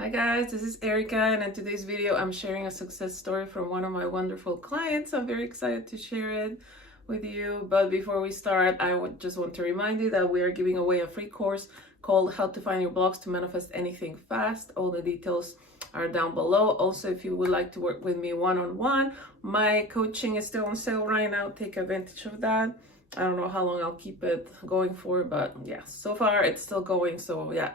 Hi guys, this is Erika, and in today's video I'm sharing a success story from one of my wonderful clients. I'm very excited to share it with you, but before we start, I would just want to remind you that we are giving away a free course called How to Find Your Blocks to Manifest Anything Fast. All the details are down below. Also, if you would like to work with me one-on-one, my coaching is still on sale right now. Take advantage of that. I don't know how long I'll keep it going for, but yeah, so far it's still going. So yeah,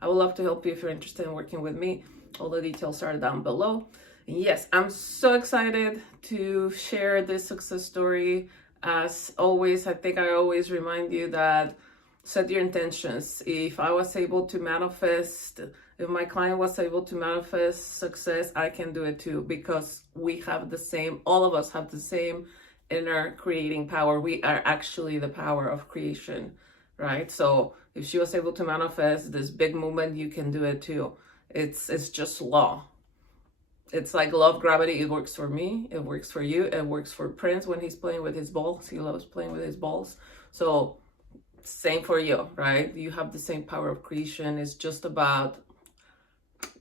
I would love to help you if you're interested in working with me. All the details are down below. And yes, I'm so excited to share this success story. As always, I think I always remind you that set your intentions. If I was able to manifest, if my client was able to manifest success, I can do it too, because we have the same, all of us have the same inner creating power. We are actually the power of creation, right? So if she was able to manifest this big movement, you can do it too. It's just law. It's like law of gravity. It works for me. It works for you. It works for Prince when he's playing with his balls. He loves playing with his balls. So same for you, right? You have the same power of creation. It's just about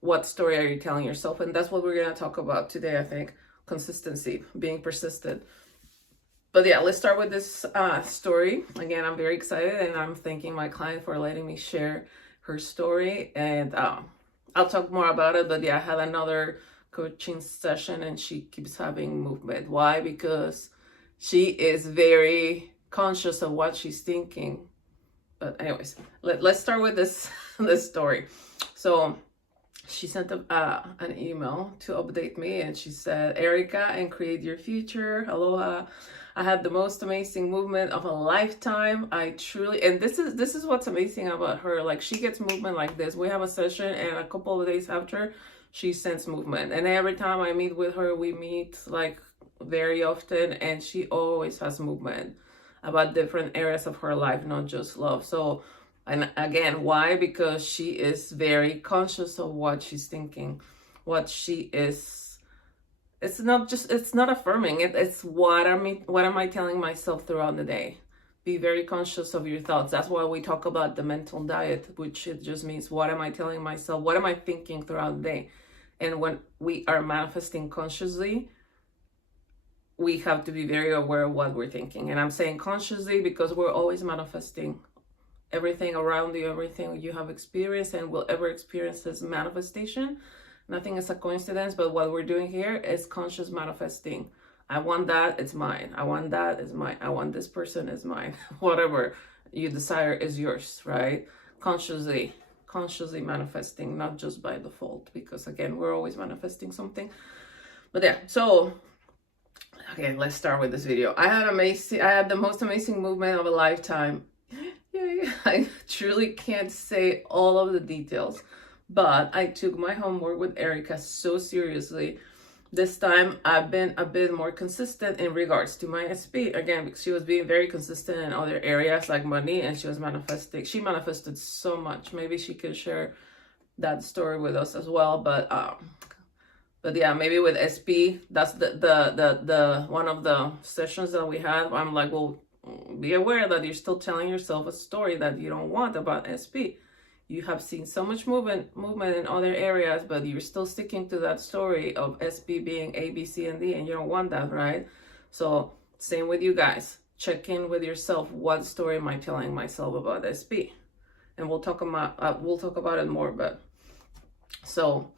what story are you telling yourself? And that's what we're going to talk about today, I think. Consistency, being persistent. But yeah, let's start with this story. Again, I'm very excited, and I'm thanking my client for letting me share her story. And I'll talk more about it. But yeah, I had another coaching session, and she keeps having movement. Why? Because she is very conscious of what she's thinking. But anyways, let's start with this story. So she sent an email to update me, and she said, "Erika, and create your future. Aloha. I had the most amazing movement of a lifetime. I truly," and this is what's amazing about her. Like, she gets movement like this. We have a session, and a couple of days after, she sends movement. And every time I meet with her, we meet like very often, and she always has movement about different areas of her life, not just love. So, and again, why? Because she is very conscious of what she's thinking, what she is. It's not affirming it. It's what am I telling myself throughout the day? Be very conscious of your thoughts. That's why we talk about the mental diet, which it just means, what am I telling myself? What am I thinking throughout the day? And when we are manifesting consciously, we have to be very aware of what we're thinking. And I'm saying consciously because we're always manifesting. Everything around you, everything you have experienced and will ever experience is manifestation. Nothing is a coincidence, but what we're doing here is conscious manifesting. I want that, it's mine. I want that, it's mine. I want this person, is mine. Whatever you desire is yours, right? Consciously manifesting, not just by default, because again, we're always manifesting something. But yeah, so okay, let's start with this video. I had the most amazing movement of a lifetime. Yeah, I truly can't say all of the details, but I took my homework with Erika so seriously. This time I've been a bit more consistent in regards to my SP. Again, because she was being very consistent in other areas like money, and she manifested so much. Maybe she could share that story with us as well. But yeah, maybe with SP, that's the one of the sessions that we had. I'm like, well, be aware that you're still telling yourself a story that you don't want about SP. You have seen so much movement in other areas, but you're still sticking to that story of SP being A, B, C, and D, and you don't want that, right? So same with you guys. Check in with yourself. What story am I telling myself about SP? And we'll talk about it more. But so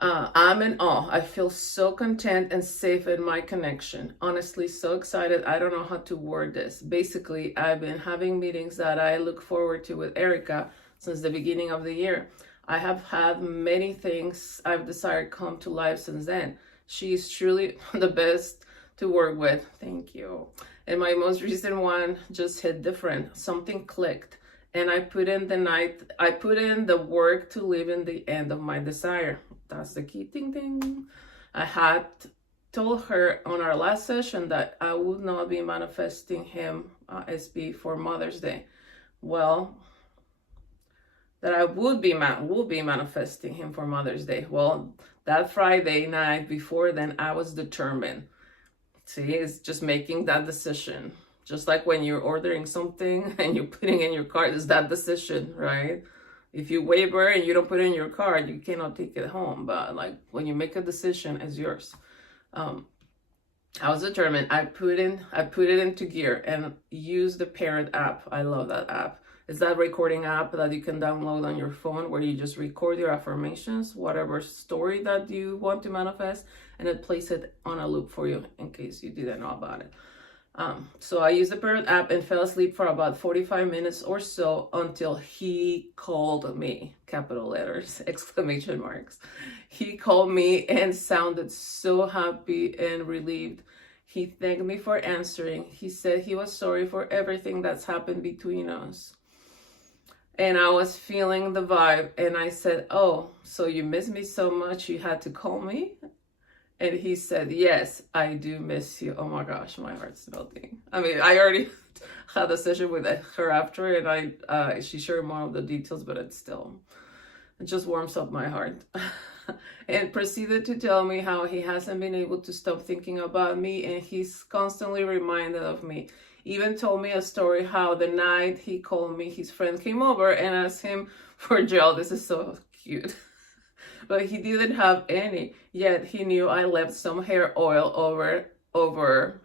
I'm in awe. I feel so content and safe in my connection. Honestly, so excited. I don't know how to word this. Basically, I've been having meetings that I look forward to with Erika since the beginning of the year. I have had many things I've desired come to life since then. She is truly the best to work with. Thank you. And my most recent one just hit different. Something clicked. And I put in the work to live in the end of my desire. That's the key thing. I had told her on our last session that I would not be manifesting him SP for Mother's Day. Well, that I would be manifesting him for Mother's Day. Well, that Friday night before then, I was determined. See, it's just making that decision. Just like when you're ordering something and you're putting in your cart, it's that decision, right? If you waiver and you don't put it in your card, you cannot take it home. But like when you make a decision, it's yours. I was determined. I put it into gear and use the Parrot app. I love that app. It's that recording app that you can download on your phone where you just record your affirmations, whatever story that you want to manifest, and it plays it on a loop for you in case you didn't know about it. So I used the Parrot app and fell asleep for about 45 minutes or so until he called me, capital letters, exclamation marks. He called me and sounded so happy and relieved. He thanked me for answering. He said he was sorry for everything that's happened between us. And I was feeling the vibe, and I said, oh, so you miss me so much you had to call me? And he said, yes, I do miss you. Oh my gosh, my heart's melting. I mean, I already had a session with her after, and she shared more of the details, but it just warms up my heart. And proceeded to tell me how he hasn't been able to stop thinking about me, and he's constantly reminded of me. Even told me a story how the night he called me, his friend came over and asked him for gel. This is so cute. But he didn't have any, yet he knew I left some hair oil over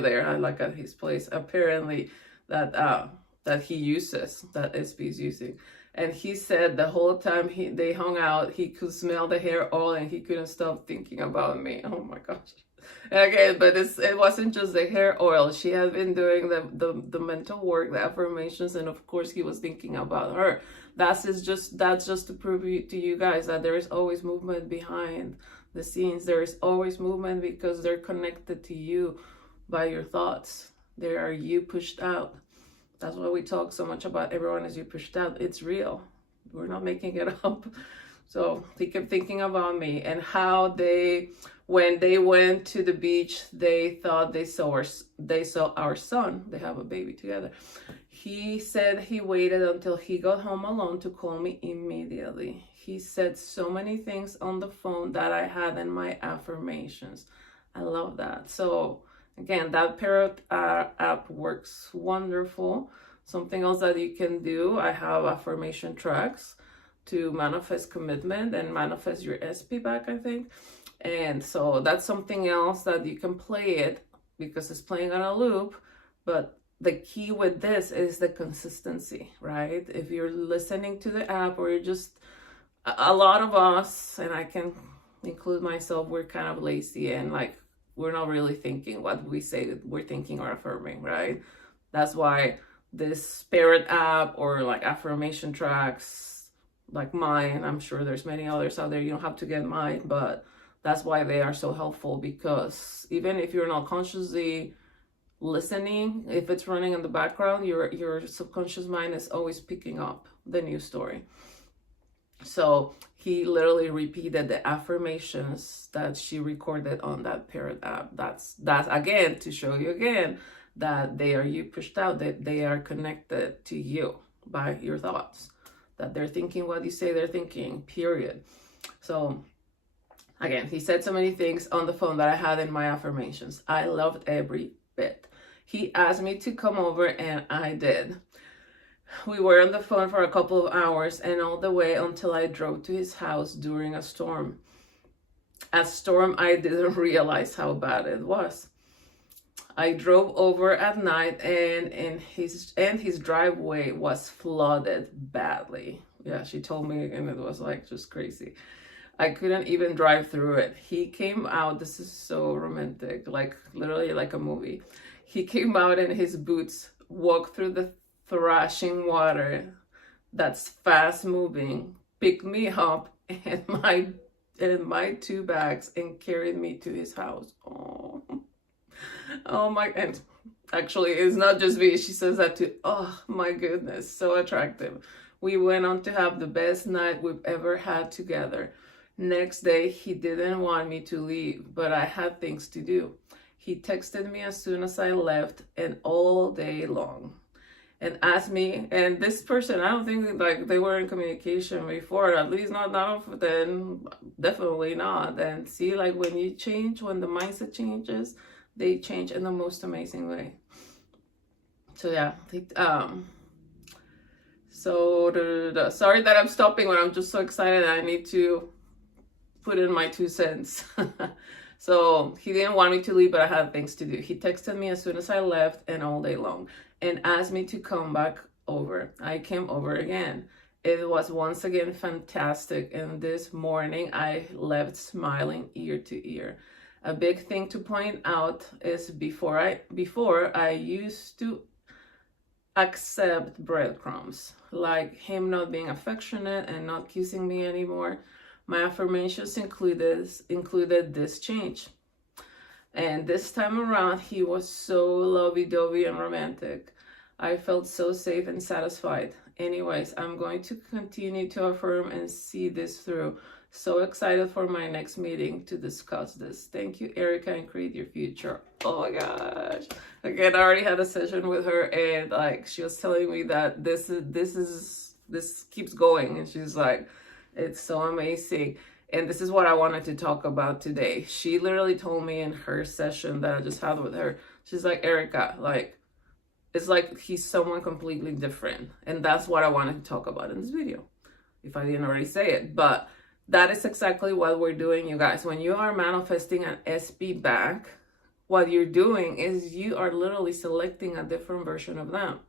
there, like at his place, apparently that he uses, that SB is using. And he said the whole time they hung out, he could smell the hair oil and he couldn't stop thinking about me. Oh my gosh. And again, but it wasn't just the hair oil. She had been doing the mental work, the affirmations, and of course he was thinking about her. That's just to prove to you guys that there is always movement behind the scenes. There is always movement because they're connected to you by your thoughts. They are you pushed out. That's why we talk so much about everyone as you pushed out. It's real. We're not making it up. So he kept thinking about me and how when they went to the beach, they thought they saw our son. They have a baby together. He said he waited until he got home alone to call me immediately. He said so many things on the phone that I had in my affirmations. I love that. So again, that Parrot app works wonderful. Something else that you can do, I have affirmation tracks to manifest commitment and manifest your SP back, I think. And so that's something else that you can play it because it's playing on a loop. But the key with this is the consistency, right? If you're listening to the app or you're just, a lot of us, and I can include myself, we're kind of lazy and like, we're not really thinking what we say we're thinking or affirming, right? That's why this Parrot app or like affirmation tracks like mine, I'm sure there's many others out there, you don't have to get mine, but that's why they are so helpful, because even if you're not consciously listening, if it's running in the background, your subconscious mind is always picking up the new story. So he literally repeated the affirmations that she recorded on that Parrot app. That's again to show you again that they are you pushed out, that they are connected to you by your thoughts, that they're thinking what you say they're thinking, period. So again, he said so many things on the phone that I had in my affirmations. I loved every bit. He asked me to come over and I did. We were on the phone for a couple of hours and all the way until I drove to his house during a storm. A storm I didn't realize how bad it was. I drove over at night and his driveway was flooded badly. Yeah, she told me, and it was like just crazy. I couldn't even drive through it. He came out, this is so romantic, like literally like a movie. He came out in his boots, walked through the thrashing water that's fast moving, picked me up and my 2 bags and carried me to his house. Oh my, and actually it's not just me, she says that too. Oh my goodness, so attractive. We went on to have the best night we've ever had together. Next day, he didn't want me to leave, but I had things to do. He texted me as soon as I left and all day long and asked me, and this person, I don't think like they were in communication before, at least not often, definitely not. And see, like when you change, when the mindset changes, they change in the most amazing way. So yeah, So sorry that I'm stopping, but I'm just so excited. I need to put in my 2 cents. So he didn't want me to leave, but I had things to do. He texted me as soon as I left and all day long and asked me to come back over. I came over again. It was once again fantastic. And this morning I left smiling ear to ear. A big thing to point out is before I used to accept breadcrumbs, like him not being affectionate and not kissing me anymore. My affirmations included this change. And this time around, he was so lovey-dovey and romantic. I felt so safe and satisfied. Anyways, I'm going to continue to affirm and see this through. So excited for my next meeting to discuss this. Thank you, Erika, and create your future. Oh my gosh. Again, I already had a session with her, and like she was telling me that this keeps going, and she's like, it's so amazing. And this is what I wanted to talk about today. She literally told me in her session that I just had with her, she's like, Erika, like, it's like he's someone completely different. And that's what I wanted to talk about in this video, if I didn't already say it. But that is exactly what we're doing, you guys. When you are manifesting an SB back, what you're doing is you are literally selecting a different version of them.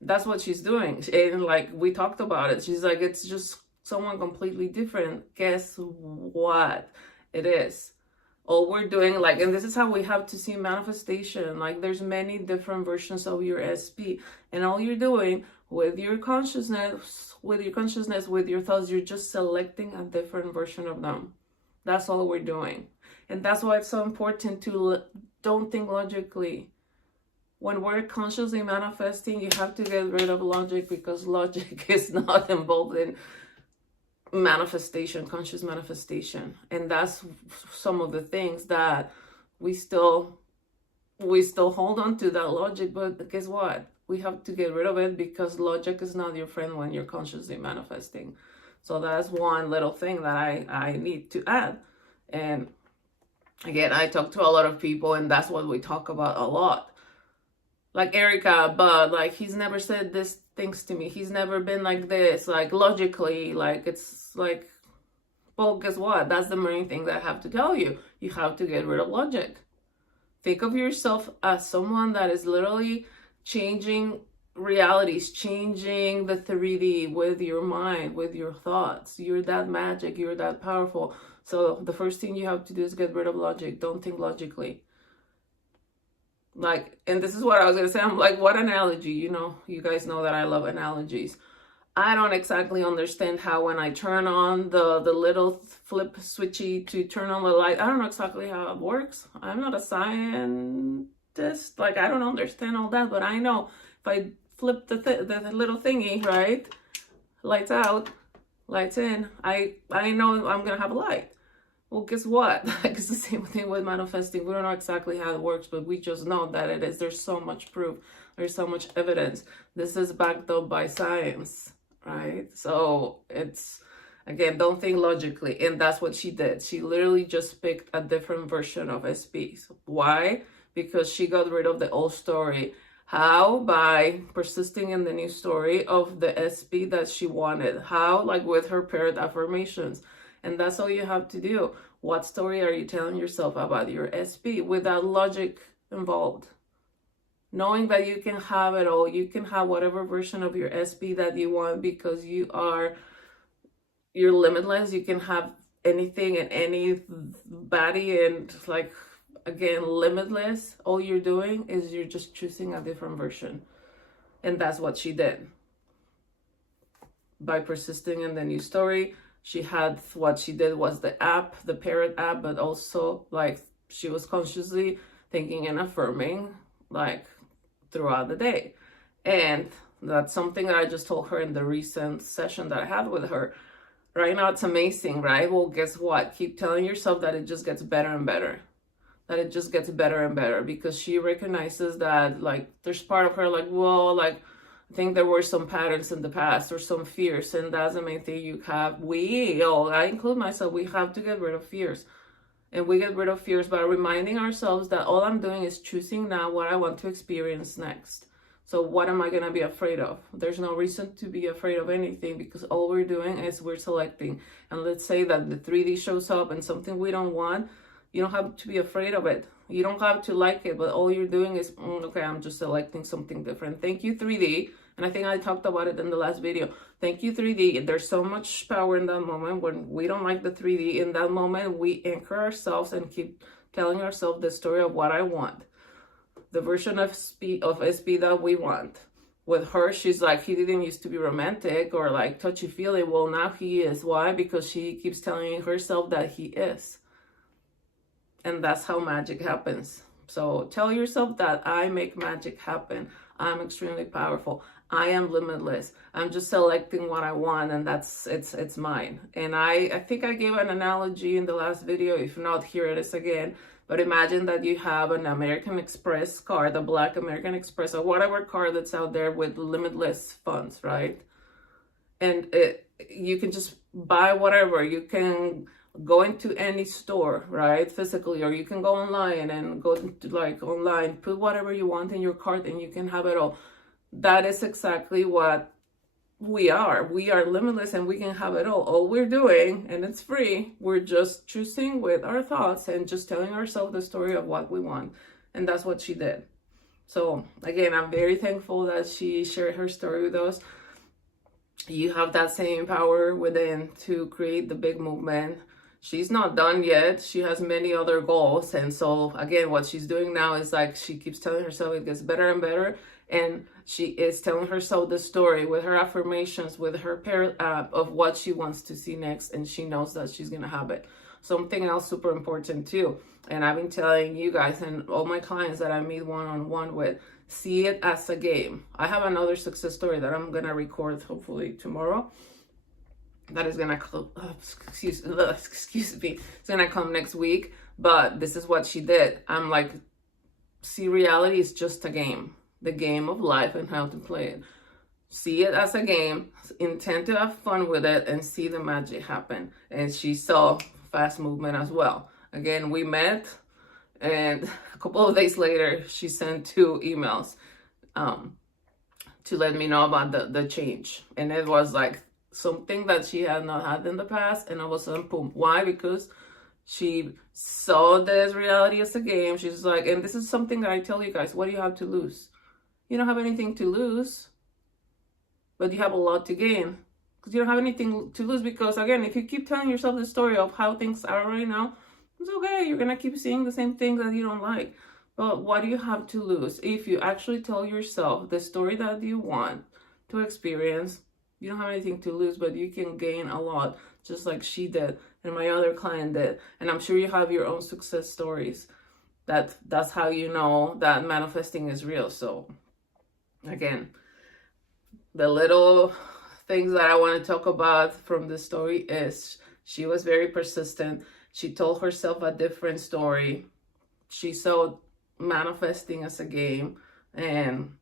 That's what she's doing. And like we talked about it, she's like, it's just someone completely different. Guess what it is? All we're doing, like, and this is how we have to see manifestation. Like, there's many different versions of your SP, and all you're doing with your consciousness, with your thoughts, you're just selecting a different version of them. That's all we're doing. And that's why it's so important to don't think logically. When we're consciously manifesting, you have to get rid of logic, because logic is not involved in manifestation, conscious manifestation. And that's some of the things that we still hold on to, that logic. But guess what? We have to get rid of it, because logic is not your friend when you're consciously manifesting. So that's one little thing that I need to add. And again, I talk to a lot of people, and that's what we talk about a lot. Like Erika, but like he's never said this things to me. He's never been like this, like logically, like it's like, well, guess what? That's the main thing that I have to tell you. You have to get rid of logic. Think of yourself as someone that is literally changing realities, changing the 3D with your mind, with your thoughts. You're that magic, you're that powerful. So the first thing you have to do is get rid of logic. Don't think logically. Like, and this is what I was going to say. I'm like, what analogy? You know, you guys know that I love analogies. I don't exactly understand how when I turn on the little flip switchy to turn on the light, I don't know exactly how it works. I'm not a scientist. Like, I don't understand all that, but I know if I flip the little thingy, right? Lights out, lights in, I know I'm going to have a light. Well, guess what? Like, it's the same thing with manifesting. We don't know exactly how it works, but we just know that it is. There's so much proof. There's so much evidence. This is backed up by science, right? So it's, again, don't think logically. And that's what she did. She literally just picked a different version of SPs. Why? Because she got rid of the old story. How? By persisting in the new story of the SP that she wanted. How? Like with her paired affirmations. And that's all you have to do. What story are you telling yourself about your SP without logic involved? Knowing that you can have it all. You can have whatever version of your SP that you want, because you're limitless. You can have anything and any body, and like, again, limitless. All you're doing is you're just choosing a different version. And that's what she did. By persisting in the new story, what she did was the app, the parrot app, but also like she was consciously thinking and affirming like throughout the day. And that's something that I just told her in the recent session that I had with her. Right now, it's amazing, right? Well, guess what? Keep telling yourself that it just gets better and better. That it just gets better and better, because she recognizes that like there's part of her like, well, like, I think there were some patterns in the past or some fears, and that's the main thing you have. I include myself, we have to get rid of fears. And we get rid of fears by reminding ourselves that all I'm doing is choosing now what I want to experience next. So what am I going to be afraid of? There's no reason to be afraid of anything, because all we're doing is we're selecting. And let's say that the 3D shows up and something we don't want, you don't have to be afraid of it. You don't have to like it, but all you're doing is, okay, I'm just selecting something different. Thank you, 3D. And I think I talked about it in the last video. Thank you, 3D. There's so much power in that moment. When we don't like the 3D, in that moment, we anchor ourselves and keep telling ourselves the story of what I want. The version of SB that we want. With her, she's like, he didn't used to be romantic or like touchy-feely. Well, now he is. Why? Because she keeps telling herself that he is. And that's how magic happens. So tell yourself that I make magic happen. I'm extremely powerful. I am limitless. I'm just selecting what I want, and it's mine. And I think I gave an analogy in the last video. If not, here it is again. But imagine that you have an American Express card, a black American Express, or whatever card that's out there with limitless funds, right? And you can just buy whatever. You can go into any store, right, physically, or you can go online and go to like online, put whatever you want in your cart, and you can have it all. That is exactly what we are. We are limitless, and we can have it all. All we're doing, and it's free, we're just choosing with our thoughts and just telling ourselves the story of what we want. And that's what she did. So again, I'm very thankful that she shared her story with us. You have that same power within to create the big movement. She's not done yet. She has many other goals. And so again, what she's doing now is like, she keeps telling herself it gets better and better. And she is telling herself the story with her affirmations, with her of what she wants to see next. And she knows that she's going to have it. Something else super important too. And I've been telling you guys and all my clients that I meet one-on-one with, see it as a game. I have another success story that I'm going to record hopefully tomorrow. That is going to, excuse me, it's going to come next week. But this is what she did. I'm like, see, reality is just a game. The game of life and how to play it. See it as a game, intend to have fun with it, and see the magic happen. And she saw fast movement as well. Again, we met, and a couple of days later, she sent 2 emails to let me know about the change. And it was like something that she had not had in the past, and all of a sudden, boom. Why? Because she saw this reality as a game. She's like, and this is something that I tell you guys, what do you have to lose? You don't have anything to lose, but you have a lot to gain, because you don't have anything to lose. Because again, if you keep telling yourself the story of how things are right now, it's okay. You're going to keep seeing the same things that you don't like. But what do you have to lose? If you actually tell yourself the story that you want to experience, you don't have anything to lose, but you can gain a lot, just like she did and my other client did. And I'm sure you have your own success stories. That's how you know that manifesting is real. So again, the little things that I want to talk about from this story is she was very persistent. She told herself a different story. She saw manifesting as a game, and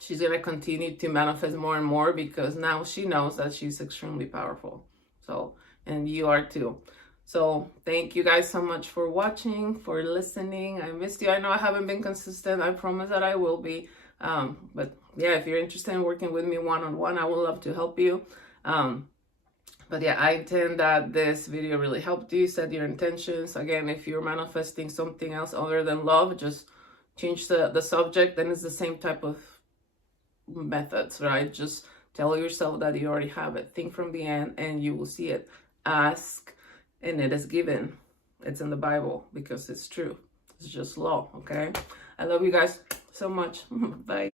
she's going to continue to manifest more and more, because now she knows that she's extremely powerful. So, and you are too. So thank you guys so much for watching, for listening. I missed you. I know I haven't been consistent. I promise that I will be. But yeah, if you're interested in working with me one-on-one, I would love to help you. But yeah, I intend that this video really helped you, set your intentions. Again, if you're manifesting something else other than love, just change the subject, and it's the same type of methods, right? Just tell yourself that you already have it. Think from the end and you will see it. Ask and it is given. It's in the Bible, because it's true. It's just law, okay? I love you guys so much. Bye.